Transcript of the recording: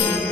you. Yeah. Yeah.